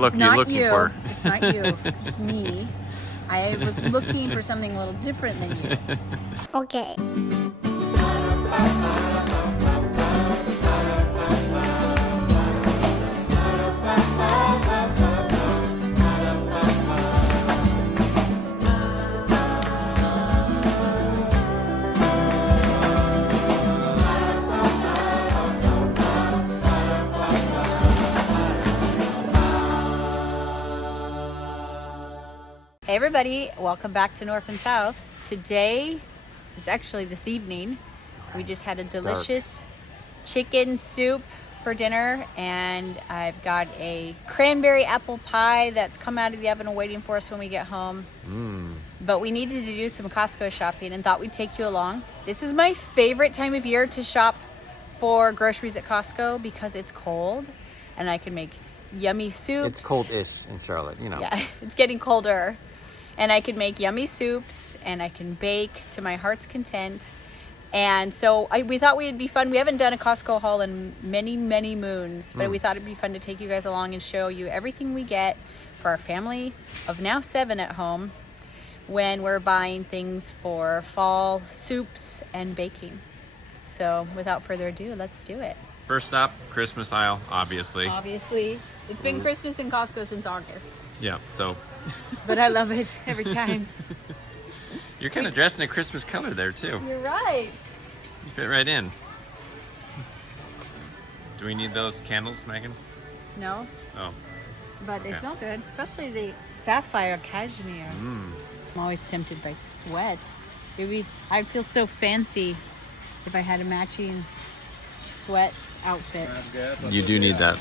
look you're looking for? It's not you. It's me. I was looking for something a little different than you. Okay. Hey everybody, welcome back to North and South. Today is actually this evening. We just had a delicious chicken soup for dinner, and I've got a cranberry apple pie that's come out of the oven and waiting for us when we get home. But we needed to do some Costco shopping and thought we'd take you along. This is my favorite time of year to shop for groceries at Costco because it's cold and I can make yummy soups. It's cold-ish in Charlotte, you know. Yeah, it's getting colder. And I can make yummy soups, and I can bake to my heart's content. And so we thought it'd be fun. We haven't done a Costco haul in many, many moons, but we thought it'd be fun to take you guys along and show you everything we get for our family of now 7 at home when we're buying things for fall soups and baking. So without further ado, let's do it. First stop, Christmas aisle, obviously. Obviously. It's been Christmas in Costco since August. Yeah, so. But I love it every time. You're kind of dressed in a Christmas color there, too. You're right. You fit right in. Do we need those candles, Megan? No. Oh. But they Okay. smell good, especially the sapphire cashmere. I'm always tempted by sweats. Maybe I'd feel so fancy if I had a matching sweats outfit. You do need that.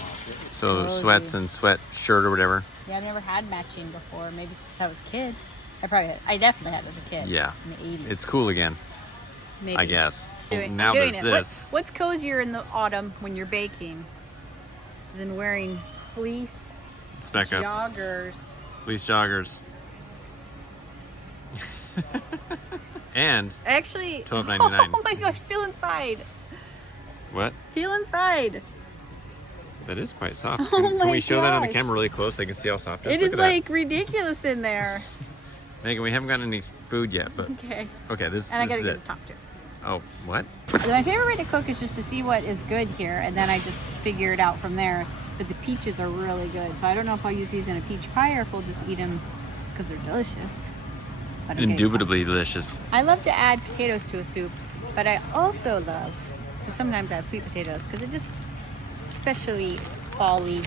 So Cozy. sweats and sweat shirt or whatever. Yeah, I've never had matching before. Maybe since I was a kid. I definitely had as a kid. Yeah. In the 80s. It's cool again, Maybe. I guess. I'm Now doing there's it. this. What's cozier in the autumn when you're baking than wearing fleece It's Becca. joggers? Fleece joggers. And Actually, $12.99. oh my gosh, feel inside. what? Feel inside. That is quite soft. Oh Can my we show that on the gosh. camera really close so they can see how soft it is? It is Look at that. like ridiculous in there. Megan, we haven't got any food yet, but Okay. okay, this, And I this gotta is get it. the top too. Oh, what? My favorite way to cook is just to see what is good here, and then I just figure it out from there. But the peaches are really good, so I don't know if I'll use these in a peach pie or if we'll just eat them because they're delicious. But I'm getting Indubitably delicious. some. I love to add potatoes to a soup, but I also love to sometimes add sweet potatoes because it just, especially fall-y,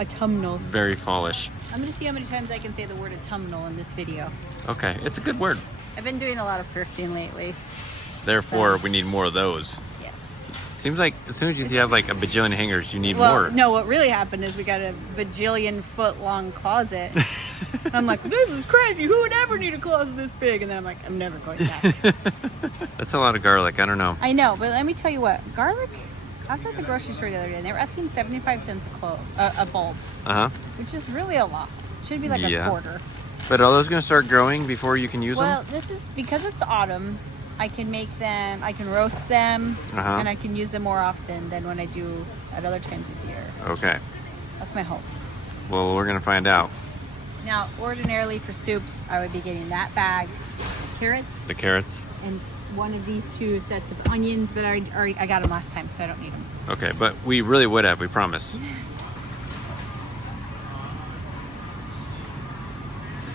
autumnal. Very fallish. I'm gonna see how many times I can say the word autumnal in this video. Okay, it's a good word. I've been doing a lot of thrifting lately. Therefore, we need more of those. Yes. Seems like as soon as you have like a bajillion hangers, you need Well, more. no, what really happened is we got a bajillion foot long closet. I'm like, this is crazy. Who would ever need a closet this big? And then I'm like, I'm never going back. That's a lot of garlic. I don't know. I know, but let me tell you what. Garlic, I was at the grocery store the other day, and they were asking 75 cents a bulb, which is really a lot. Should be like Yeah. a quarter. But are those going to start growing before you can use Well, them? this is because it's autumn. I can make them, I can roast them, and I can use them more often than when I do at other times of year. Okay. That's my hope. Well, we're going to find out. Now, ordinarily for soups, I would be getting that bag, carrots, The carrots. and one of these 2 sets of onions, but I got them last time, so I don't need them. Okay, but we really would have, we promise.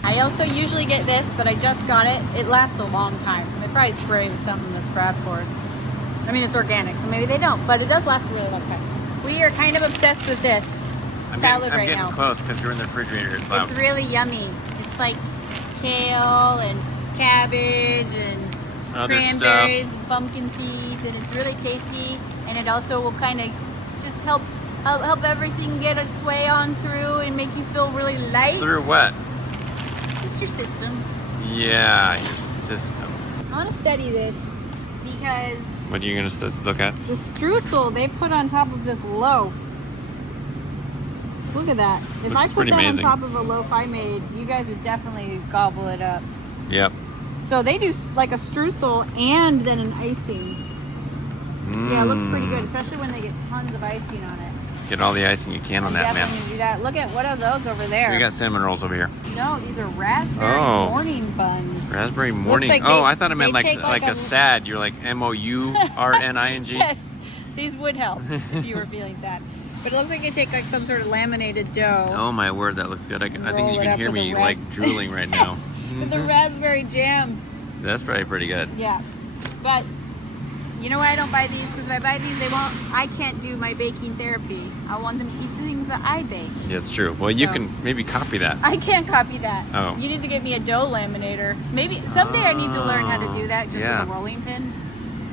I also usually get this, but I just got it. It lasts a long time. They probably spray with something that's bad for us. I mean, it's organic, so maybe they don't, but it does last a really long time. We are kind of obsessed with this salad I'm right getting now. close because you're in the refrigerator. It's loud. It's really yummy. It's like kale and cabbage and Other cranberries, pumpkin seeds, and it's really tasty. And it also will kind of just help everything get its way on through and make you feel really light. Through what? Just your system. Yeah, your system. I want to study this because What are you going to look at? the streusel they put on top of this loaf. Look at that. If Looks I put pretty that amazing. on top of a loaf I made, you guys would definitely gobble it up. Yep. So they do like a streusel and then an icing. Yeah, it looks pretty good, especially when they get tons of icing on it. Get all the icing you can on that, man. Definitely do that. Look at what are those over there? We got cinnamon rolls over here. No, these are raspberry morning buns. Raspberry morning. Like I thought it meant take like a sad. You're like MOURNING. Yes, these would help if you were feeling sad. But it looks like you take like some sort of laminated dough. Oh my word, that looks good. I think you Roll it can up hear with me a like drooling right now. With the raspberry jam. That's probably pretty good. Yeah, but you know why I don't buy these? Because if I buy these, I can't do my baking therapy. I want them to eat the things that I bake. Yeah, it's true. Well, you can maybe copy that. I can't copy that. Oh. You need to get me a dough laminator. Maybe someday I need to learn how to do that just with a rolling pin.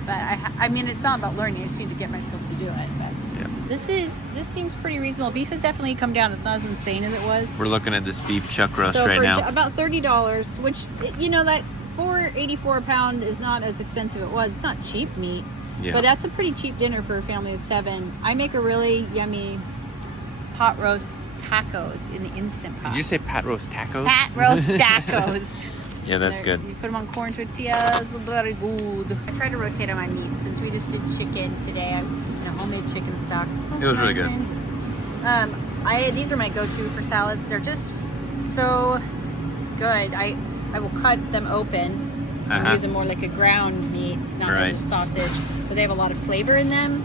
But I mean, it's not about learning. I just need to get myself to do it. But yeah. This seems pretty reasonable. Beef has definitely come down. It's not as insane as it was. We're looking at this beef chuck roast so right for now. About $30, which that $4.84 a pound is not as expensive as it was. It's not cheap meat. Yeah. But that's a pretty cheap dinner for a family of 7. I make a really yummy pot roast tacos in the Instant Pot. Did you say pat roast tacos? Pat roast tacos. Yeah, that's good. You put them on corn tortillas. Very good. I tried to rotate on my meat since we just did chicken today. Homemade chicken stock. It was really good. These are my go-to for salads. They're just so good. I will cut them open. And use them more like a ground meat, not as a sausage. But they have a lot of flavor in them,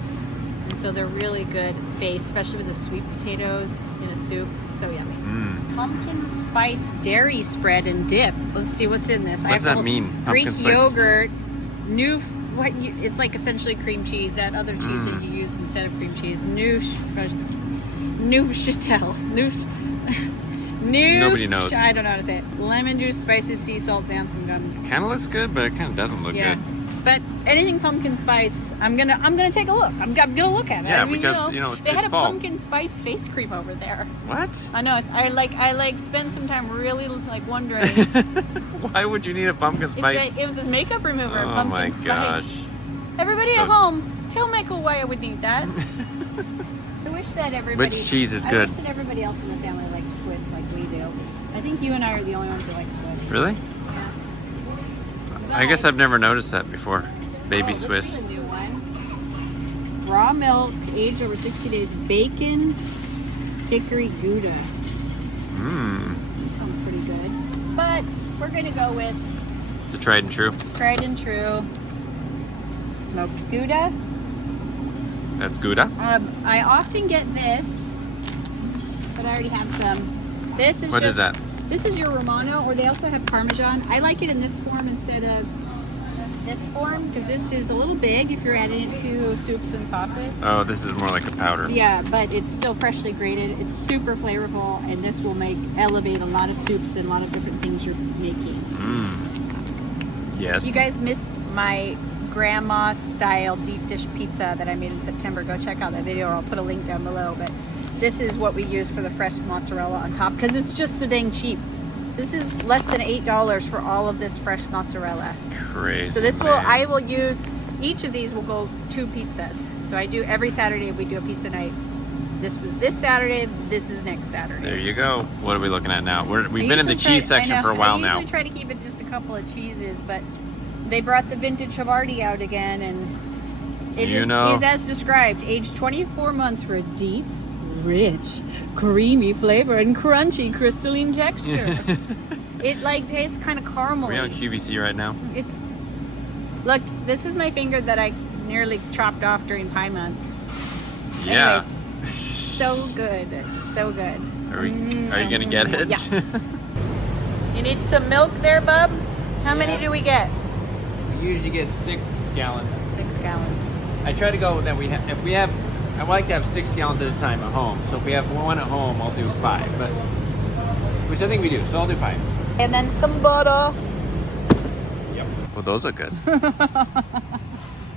and so they're really good base, especially with the sweet potatoes in a soup. So yummy. Pumpkin spice dairy spread and dip. Let's see what's in this. What does that mean? Greek yogurt, it's like essentially cream cheese. That other cheese that you use instead of cream cheese. Nobody knows. I don't know how to say it. Lemon juice, spices, sea salt, xanthan gum. Kind of looks good, but it kind of doesn't look good. But anything pumpkin spice, I'm gonna take a look. I'm gonna look at it. Yeah, I mean, because they it's had a fall. pumpkin spice face cream over there. What? I know. I spent some time really wondering. Why would you need a pumpkin spice? It was this makeup remover. Oh pumpkin my spice. gosh! Everybody at home, tell Michael why I would need that. I wish that everybody. Which cheese is good? I wish that everybody else in the family liked Swiss like we do. I think you and I are the only ones who like Swiss. Really? Yeah. I guess I've never noticed that before. Baby Swiss. This is a new one. Raw milk, aged over 60 days. Bacon, hickory Gouda. That sounds pretty good. But we're gonna go with The tried and true. tried and true smoked Gouda. That's Gouda. I often get this, but I already have some. This is What is that? This is your Romano, or they also have Parmesan. I like it in this form instead of this form because this is a little big if you're adding it to soups and sauces. Oh, this is more like a powder. Yeah, but it's still freshly grated. It's super flavorful, and this will elevate a lot of soups and a lot of different things you're making. Yes. If you guys missed my grandma style deep dish pizza that I made in September, go check out that video, or I'll put a link down below. But this is what we use for the fresh mozzarella on top because it's just so dang cheap. This is less than $8 for all of this fresh mozzarella. Crazy. So this man. I will use, each of these will go 2 pizzas. So I do every Saturday we do a pizza night. This was this Saturday, this is next Saturday. There you go. What are we looking at now? We've been in the cheese section for a while now. I usually try to keep it just a couple of cheeses, but they brought the vintage Havarti out again, and it is as described, aged 24 months for a deep, rich, creamy flavor and crunchy crystalline texture. It tastes kind of caramely. We're on QVC right now. Look, this is my finger that I nearly chopped off during Pie Month. Yeah. Anyways, so good, so good. Are you gonna get it? Yeah. You need some milk there, bub? How many do we get? We usually get 6 gallons. 6 gallons. I try to go that I like to have 6 gallons at a time at home. So if we have one at home, I'll do 5, but which I think we do. So I'll do 5. And then some butter. Yep. Well, those are good.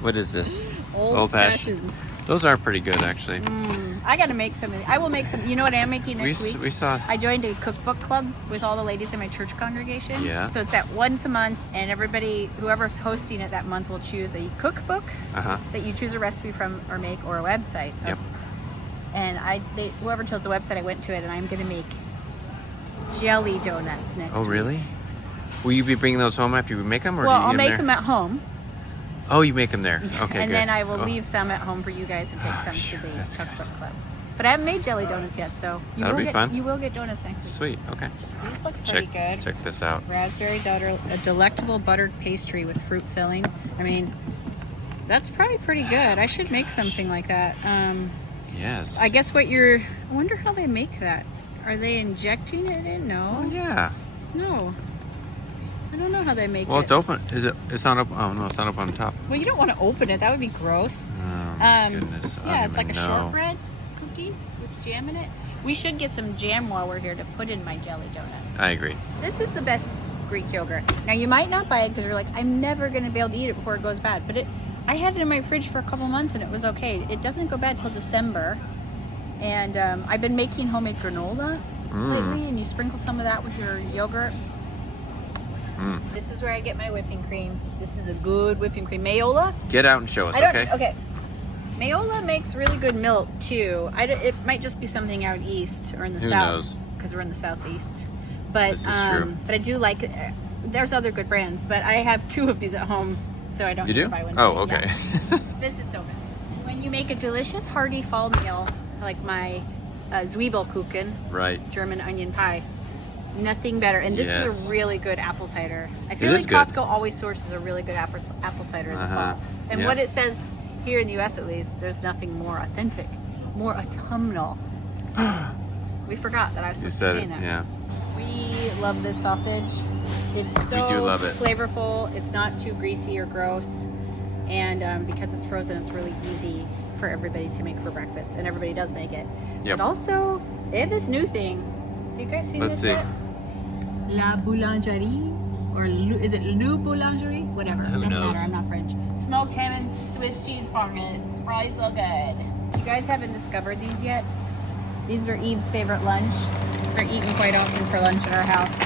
What is this? Old fashioned. Those are pretty good, actually. I gotta make some. I will make some. You know what I'm making next week? We saw. I joined a cookbook club with all the ladies in my church congregation. Yeah. So it's at once a month, and whoever's hosting it that month will choose a cookbook that you choose a recipe from or make, or a website. Yep. And whoever chose the website, I went to it, and I'm gonna make jelly donuts next week. Oh, really? Will you be bringing those home after you make them, or Well, do you I'll eat make there? them at home. Oh, you make them there. Okay, and good. then I will leave some at home for you guys and take some to the that's cookbook club. But I haven't made jelly donuts yet, so That'll be fun. You will get donuts next week. Sweet. Okay. These look pretty good. Check this out. Raspberry butter, a delectable buttered pastry with fruit filling. I mean, that's probably pretty good. I should make something like that. Yes. I guess I wonder how they make that. Are they injecting it in? No. Oh, yeah. No. I don't know how they make it. Well, it's open. Is it? It's not open. Oh no, it's not open on top. Well, you don't want to open it. That would be gross. Oh my goodness. I Yeah, don't it's like a even know. shortbread cookie with jam in it. We should get some jam while we're here to put in my jelly donuts. I agree. This is the best Greek yogurt. Now, you might not buy it because you're like, I'm never going to be able to eat it before it goes bad. But I had it in my fridge for a couple months and it was okay. It doesn't go bad till December. And I've been making homemade granola lately, and you sprinkle some of that with your yogurt. This is where I get my whipping cream. This is a good whipping cream. Mayola? Get out and show us, okay? Okay. Mayola makes really good milk too. It might just be something out east or in the Who south. knows? Because we're in the southeast. But This is true. But I do like it. There's other good brands, but I have 2 of these at home, so I don't You need do? to buy one. Oh, today. okay. Yeah. This is so good. When you make a delicious hearty fall meal, like my Zwiebelkuchen, Right. German onion pie, nothing better. And this is Yes. a really good apple cider. I feel It like is good. Costco always sources a really good apple cider in the fall. And Yeah. what it says here in the U.S. at least, there's nothing more authentic, more autumnal. We forgot that I was You supposed said to say it. that. Yeah. We love this sausage. It's so do love it. flavorful. It's not too greasy or gross. And because it's frozen, it's really easy for everybody to make for breakfast. And everybody does make it. Yep. But also, they have this new thing. Have you guys seen Let's this see. yet? La Boulangerie? Or is it Le Boulangerie? Whatever. Who Doesn't knows? matter. I'm not French. Smoked ham and Swiss cheese baguettes. Probably so good. You guys haven't discovered these yet? These are Eve's favorite lunch. They're eaten quite often for lunch at our house.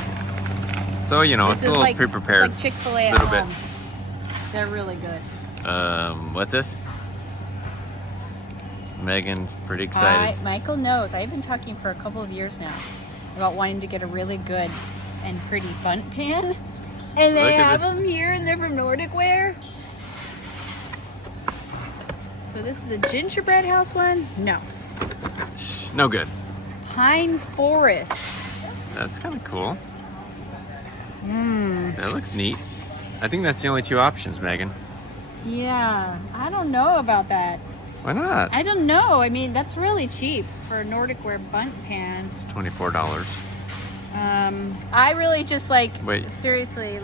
So, you know, This it's a is little like, pre-prepared. It's like Chick-fil-A at Little home. bit. They're really good. What's this? Megan's pretty excited. Michael knows. I've been talking for a couple of years now about wanting to get a really good and pretty bundt pan. And they Look at have it. them here, and they're from Nordic Ware. So this is a gingerbread house one? No. Shh, no good. Pine Forest. That's kind of cool. Mmm. That looks neat. I think that's the only 2 options, Megan. Yeah. I don't know about that. Why not? I don't know. I mean, that's really cheap for a Nordic Ware bundt pan. It's $24. I really just Wait. seriously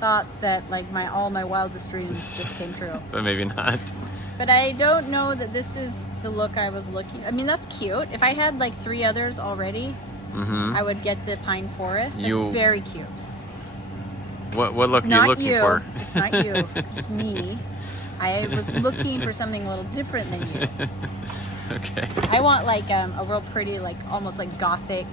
thought that all my wildest dreams just came true. But maybe not. But I don't know that this is the look I was looking. I mean, that's cute. If I had 3 others already, I would get the Pine Forest. It's very cute. What look It's are you not looking you. for? It's not you. It's me. I was looking for something a little different than you. Okay. I want a real pretty, almost gothic,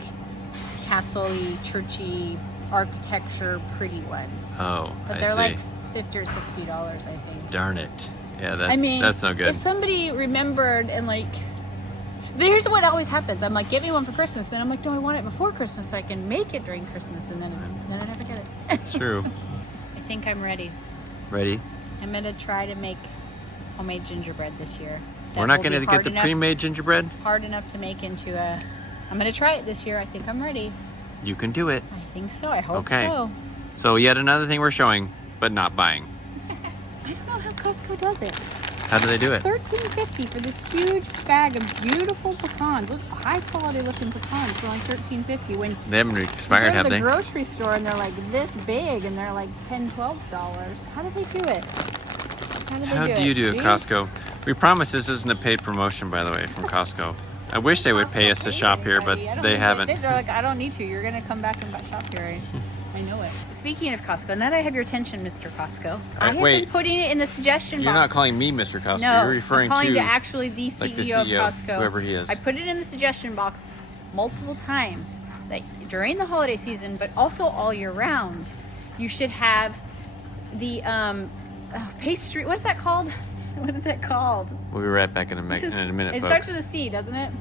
castle-y, churchy architecture pretty one. Oh, But I they're see. $50 or $60, I think. Darn it. Yeah, that's no good. If somebody remembered and here's what always happens. I'm get me one for Christmas. Then I'm no, I want it before Christmas so I can make it during Christmas, and then I never get it. It's true. I think I'm ready. Ready? I'm gonna try to make homemade gingerbread this year. We're not going to get the pre-made gingerbread? Hard enough to make into a. I'm gonna try it this year. I think I'm ready. You can do it. I think so. I hope Okay. so. So yet another thing we're showing, but not buying. I don't know how Costco does it. How do they do it? $13.50 for this huge bag of beautiful pecans. Look, high quality looking pecans for $13.50. When They haven't expired, you go have to the they? grocery store and they're this big and they're $10, $12. How do they do it? How do you do it, Costco? We promise this isn't a paid promotion, by the way, from Costco. I wish they would pay us to shop here, but they haven't. They're I don't need to. You're going to come back and shop here. I know it. Speaking of Costco, now that I have your attention, Mr. Costco, I have wait. been putting it in the suggestion box. You're not calling me Mr. Costco. No, You're referring I'm calling to actually the CEO, like the CEO, of Costco. whoever he is. I put it in the suggestion box multiple times that during the holiday season, but also all year round, you should have the pastry. What is that called? What is it called? We'll be right back in a minute, It folks. starts with a C, doesn't it?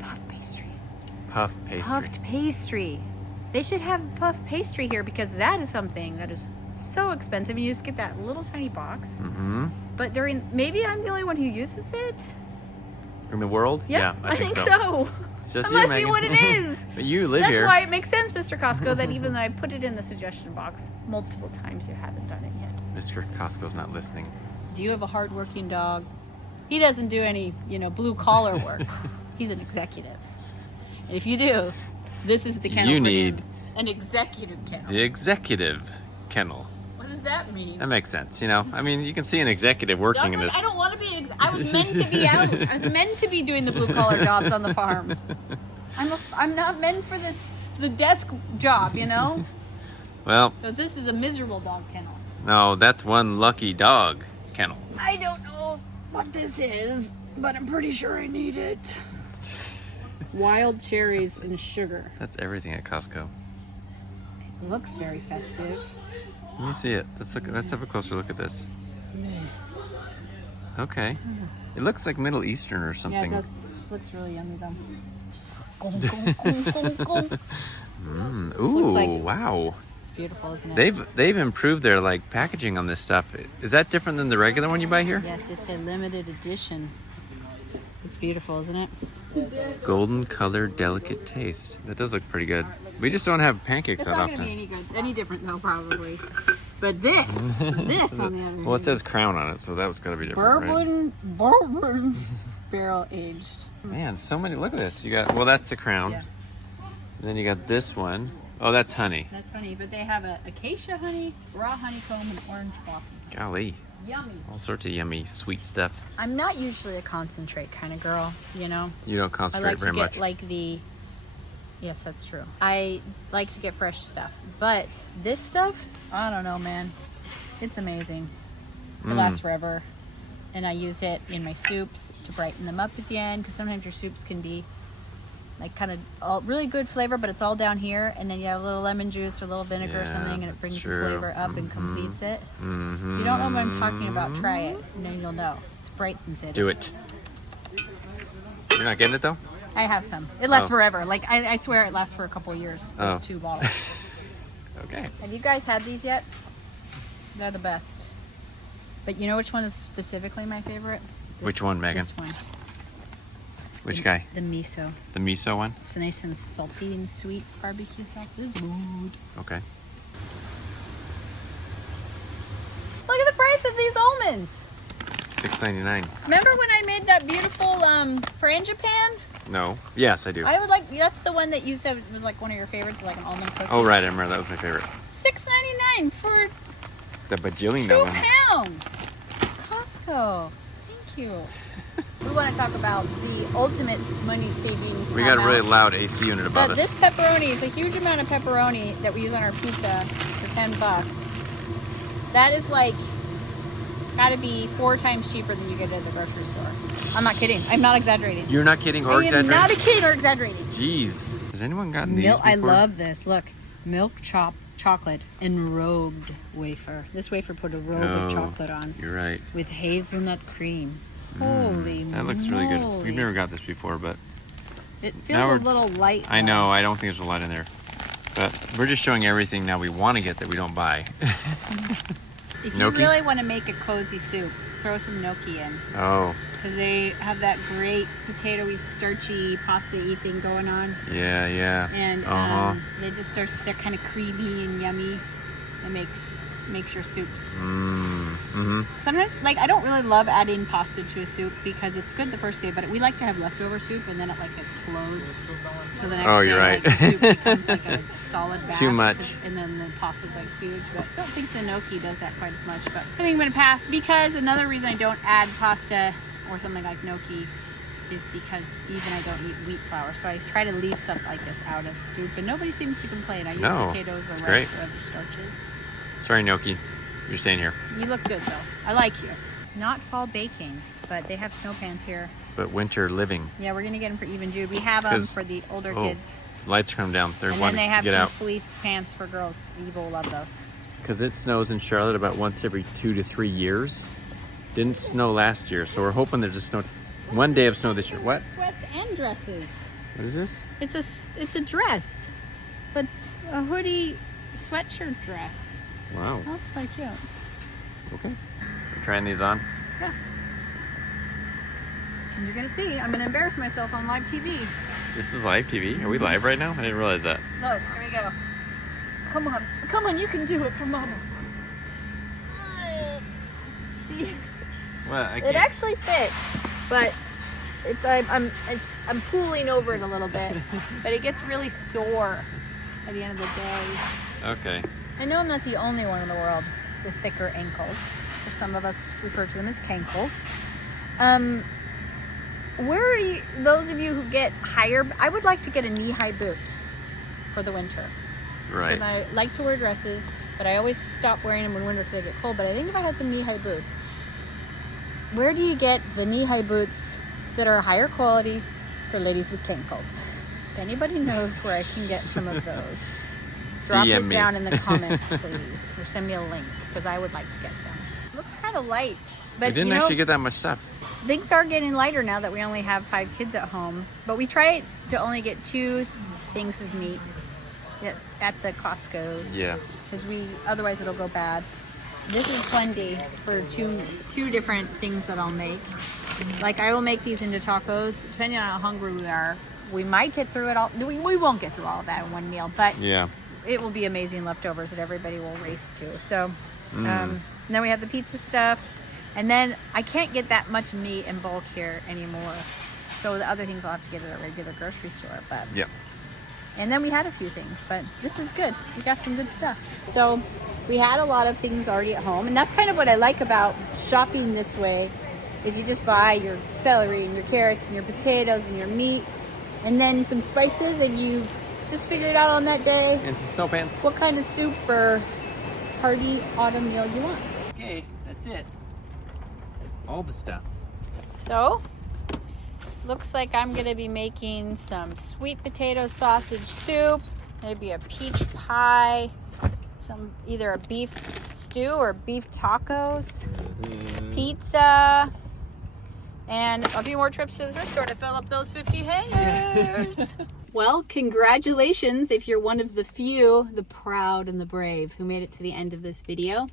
Puff pastry. Puff pastry. Puffed pastry. They should have puff pastry here because that is something that is so expensive. You just get that little tiny box. Mm-hmm. But maybe I'm the only one who uses it. In the world? Yep, Yeah, I think so. so. It's just That you, must be Megan. what it is. But you live That's here. why it makes sense, Mr. Costco, that even though I put it in the suggestion box multiple times, you haven't done it yet. Mr. Costco's not listening. Do you have a hardworking dog? He doesn't do any, blue collar work. He's an executive. And if you do, this is the kennel You for need him. An executive kennel. the executive kennel. What does that mean? That makes sense, I mean, you can see an executive working in this. I don't want to be I was meant to be out. I was meant to be doing the blue collar jobs on the farm. I'm not meant for the desk job, Well, So this is a miserable dog kennel. no, that's one lucky dog kennel. I don't know what this is, but I'm pretty sure I need it. Wild cherries and sugar. That's everything at Costco. It looks very festive. Let me see it. Let's have a closer look at this. Yes. Okay. It looks like Middle Eastern or Yeah, something. it does. Looks really yummy though. Gong, gong, gong, gong, gong. Ooh, looks like- wow. It's beautiful, isn't it? They've improved their packaging on this stuff. Is that different than the regular one you buy here? Yes, it's a limited edition. It's beautiful, isn't it? Golden colored, delicate taste. That does look pretty good. We just don't have pancakes It's that not going to often. be any different though, probably. But this on the other hand. Well, it says Crown on it, so that was got to be different, right? bourbon, barrel aged. Man, so many. Look at this. You got. Well, that's the Crown. Yeah. And then you got this one. Oh, that's honey. That's honey, but they have a acacia honey, raw honeycomb, and orange blossom. Golly, Yummy. all sorts of yummy sweet stuff. I'm not usually a concentrate kind of girl, You don't I concentrate like to very get much. Yes, that's true. I like to get fresh stuff, but this stuff, I don't know, man. It's amazing. It lasts forever, and I use it in my soups to brighten them up at the end. Because sometimes your soups can be kind of really good flavor, but it's all down here, and then you have a little lemon juice or a little vinegar or Yeah, something, and it that's brings true. the flavor up and completes it. If you don't know what I'm talking about, try it, and then you'll know. It brightens it. Do it. You're not getting it though? I have some. It lasts Oh. forever. I swear it lasts for a couple years. Those Oh. 2 bottles. Okay. Have you guys had these yet? They're the best. But you know which one is specifically my favorite? Which one, Megan? This one. Which guy? The miso. The miso one? It's nice and salty and sweet barbecue sauce. This is good. Okay. Look at the price of these almonds. $6.99. Remember when I made that beautiful frangipane? No. Yes, I do. I would that's the one that you said was like one of your favorites, like an almond cookie. Oh, right. I remember that was my favorite. $6.99 for The bajillion 2 of them. pounds. Costco. Thank you. We want to talk about the ultimate money saving. We got a really loud AC unit above But us. this pepperoni is a huge amount of pepperoni that we use on our pizza for $10. That is gotta be 4 times cheaper than you get at the grocery store. I'm not kidding. I'm not exaggerating. You're not kidding or I am exaggerating? not a kid or exaggerating. Jeez. Has anyone gotten these before? I love this. Look, milk chocolate and robed wafer. This wafer put a robe of chocolate on You're right. with hazelnut cream. Holy That looks really good. moly. We've never got this before, but It Now feels a we're- little light. I though. know. I don't think there's a lot in there. But we're just showing everything now we want to get that we don't buy. If you Gnocchi? really want to make a cozy soup, throw some gnocchi in. Oh, Because they have that great potatoey, starchy, pasta-y thing going on. yeah, yeah. And they're kind of creamy and yummy. It makes your soups. Sometimes, I don't really love adding pasta to a soup because it's good the first day, but we like to have leftover soup and then it explodes. So the next Oh, day, you're right. the soup becomes a solid bass. too much. And then the pasta's huge. But I don't think the gnocchi does that quite as much. But I think I'm going to pass because another reason I don't add pasta or something like gnocchi is because even I don't eat wheat flour. So I try to leave stuff like this out of soup and nobody seems to complain. I use No, potatoes or it's rice great. or other starches. Sorry, Gnocchi. You're staying here. You look good though. I like you. Not fall baking, but they have snow pans here. But winter living. Yeah, we're gonna get them for even Jude. We have them 'Cause- for the older Oh, kids. lights come down. They're And then wanting they to have get some out. fleece pants for girls. Eva will love those. Because it snows in Charlotte about once every 2 to 3 years. Didn't snow last year, so we're hoping there's just snow. One day of snow this year. What? Sweats and dresses. What is this? It's a dress, but a hoodie sweatshirt dress. Wow. That looks quite cute. Okay. We're trying these on. Yeah. And you're gonna see, I'm gonna embarrass myself on live TV. This is live TV? Are we live right now? I didn't realize that. Look, here we go. Come on, you can do it for Mama. See, Well, I it can't. actually fits, but I'm pulling over it a little bit, but it gets really sore at the end of the day. Okay. I know I'm not the only one in the world with thicker ankles, or some of us refer to them as cankles. Where are you, those of you who get higher, I would like to get a knee-high boot for the winter. Right. Because I like to wear dresses, but I always stop wearing them in winter because I get cold. But I think if I had some knee-high boots, where do you get the knee-high boots that are higher quality for ladies with cankles? If anybody knows where I can get some of those, drop DM it me. down in the comments, please, or send me a link because I would like to get some. Looks kind of light, but We didn't actually get that much stuff. things are getting lighter now that we only have 5 kids at home. But we try to only get 2 things of meat at the Costco's. Yeah. Because otherwise it'll go bad. This is plenty for two different things that I'll make. Like I will make these into tacos. Depending on how hungry we are, we might get through it all. We won't get through all of that in one meal, but Yeah. it will be amazing leftovers that everybody will race to. So then we have the pizza stuff. And then I can't get that much meat in bulk here anymore. So the other things I'll have to get at a regular grocery store. But Yeah. and then we had a few things, but this is good. We got some good stuff. So we had a lot of things already at home. And that's kind of what I like about shopping this way is you just buy your celery and your carrots and your potatoes and your meat and then some spices and you just figure it out on that day And some snow pants. what kind of soup or hearty autumn meal you want. Okay, that's it. All the stuff. So, looks like I'm gonna be making some sweet potato sausage soup, maybe a peach pie, either a beef stew or beef tacos, pizza, and a few more trips to the thrift store to fill up those 50 hangers. Well, congratulations if you're one of the few, the proud and the brave, who made it to the end of this video.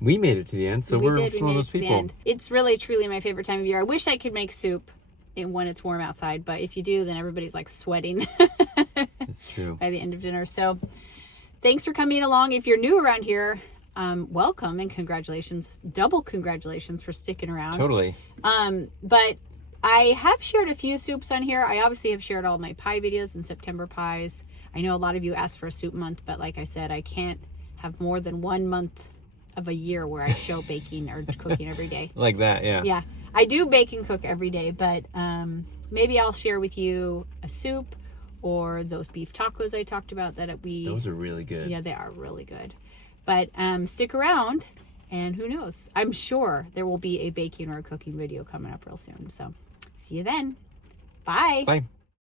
We made it to the end, so we're We one of made those it to the people. end. It's really, truly my favorite time of year. I wish I could make soup when it's warm outside, but if you do, then everybody's like sweating It's true. by the end of dinner. So thanks for coming along. If you're new around here, welcome and congratulations. Double congratulations for sticking around. Totally. But I have shared a few soups on here. I obviously have shared all my pie videos and September pies. I know a lot of you asked for a soup month, but like I said, I can't have more than 1 month of a year where I show baking or cooking every day. Like that, yeah. Yeah, I do bake and cook every day, but maybe I'll share with you a soup or those beef tacos I talked about that Those are really good. Yeah, they are really good. But stick around, and who knows? I'm sure there will be a baking or a cooking video coming up real soon. So see you then. Bye. Bye.